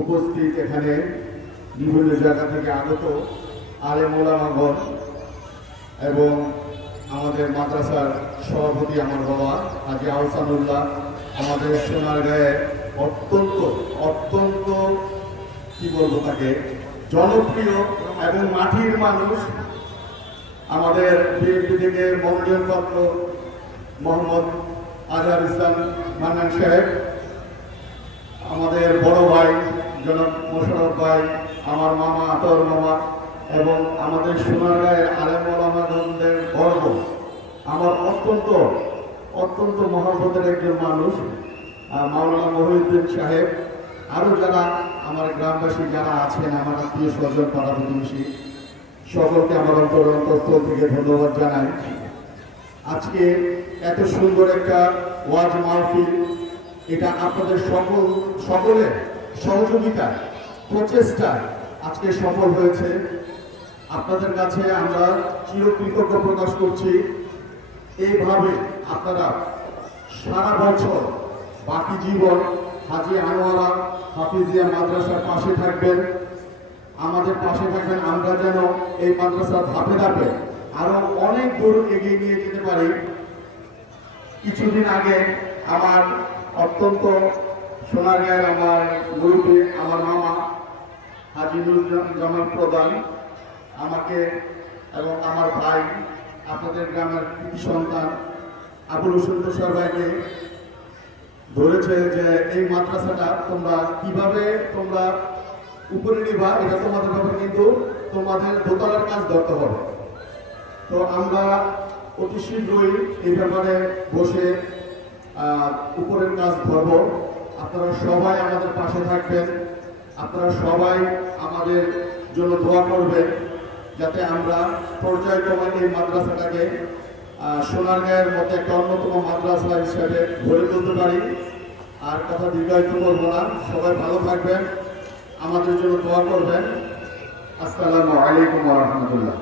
উপস্থিত এখানে বিভিন্ন জায়গা থেকে আগত আলেম ওলামাগণ এবং আমাদের মাদ্রাসার সভাপতি আমার বাবা হাজী আহসানুল্লাহ, আমাদের সোনারগাঁয়ে অত্যন্ত অত্যন্ত কি বলবো তাকে জনপ্রিয় এবং মাটির মানুষ আমাদের বিএনপি থেকে মনোনয়ন পত্র মোহাম্মদ আজহার ইসলাম মান্নান সাহেব, আমাদের বড় ভাই জনাব মোশাররফ ভাই, আমার মামা আতর মামা এবং আমাদের সোনারগাঁয়ের আলেম ওলামাগণদের গর্ব, আমার অত্যন্ত অত্যন্ত মহব্বতের একজন মানুষ মাওলানা মহিউদ্দিন সাহেব, আরও যারা আমার গ্রামবাসী যারা আছেন, আমার আত্মীয় স্বজন পাড়া প্রতিবেশী সকলকে আমার অন্তঃস্থল থেকে ধন্যবাদ জানাই। আজকে এত সুন্দর একটা ওয়াজ মাহফিল, এটা আপনাদের সকলের সহযোগিতা প্রচেষ্টা আজকে সফল হয়েছে। আপনাদের কাছে আমরা চিরকৃতজ্ঞ প্রকাশ করছি। এইভাবে আপনারা সারা বছর বাকি জীবন হাজী আনোয়ারা হাফিজিয়া মাদ্রাসার পাশে থাকবেন, আমাদের পাশে থাকবেন। আমরা যেন এই মাদ্রাসা ধাপে ধাপে আরো অনেক দূর এগিয়ে নিয়ে যেতে পারি। কিছুদিন আগে আমার অত্যন্ত সোনারগাঁয়ের আমার মুরব্বী আমার মামা হাজী নুরুজ্জামান প্রধান আমাকে এবং আমার ভাই আপনাদের গ্রামের কৃতি সন্তান আবুল হোসেন তুষার ভাইকে ধরেছে যে এই মাদ্রাসাটা তোমরা কিভাবে তোমরা উপরে নিবা, এটা তোমাদের ব্যাপারে, কিন্তু তোমাদের দোতলার কাজ ধরতে হবে। তো আমরা অতি শীঘ্রই এই ব্যাপারে বসে উপরের কাজ ধরব। আপনারা সবাই আমাদের পাশে থাকবেন, আপনারা সবাই আমাদের জন্য দোয়া করবেন যাতে আমরা পর্যায়ক্রমে এই মাদ্রাসাটাকে সোনারগাঁয়ের মতো একটা অন্যতম মাদ্রাসা হিসেবে গড়ে তুলতে পারি। আর কথা দীর্ঘায়িত করবো না, সবাই ভালো থাকবেন, আমাদের জন্য দোয়া করবেন। আসসালামু আলাইকুম ওয়া রাহমাতুল্লাহ।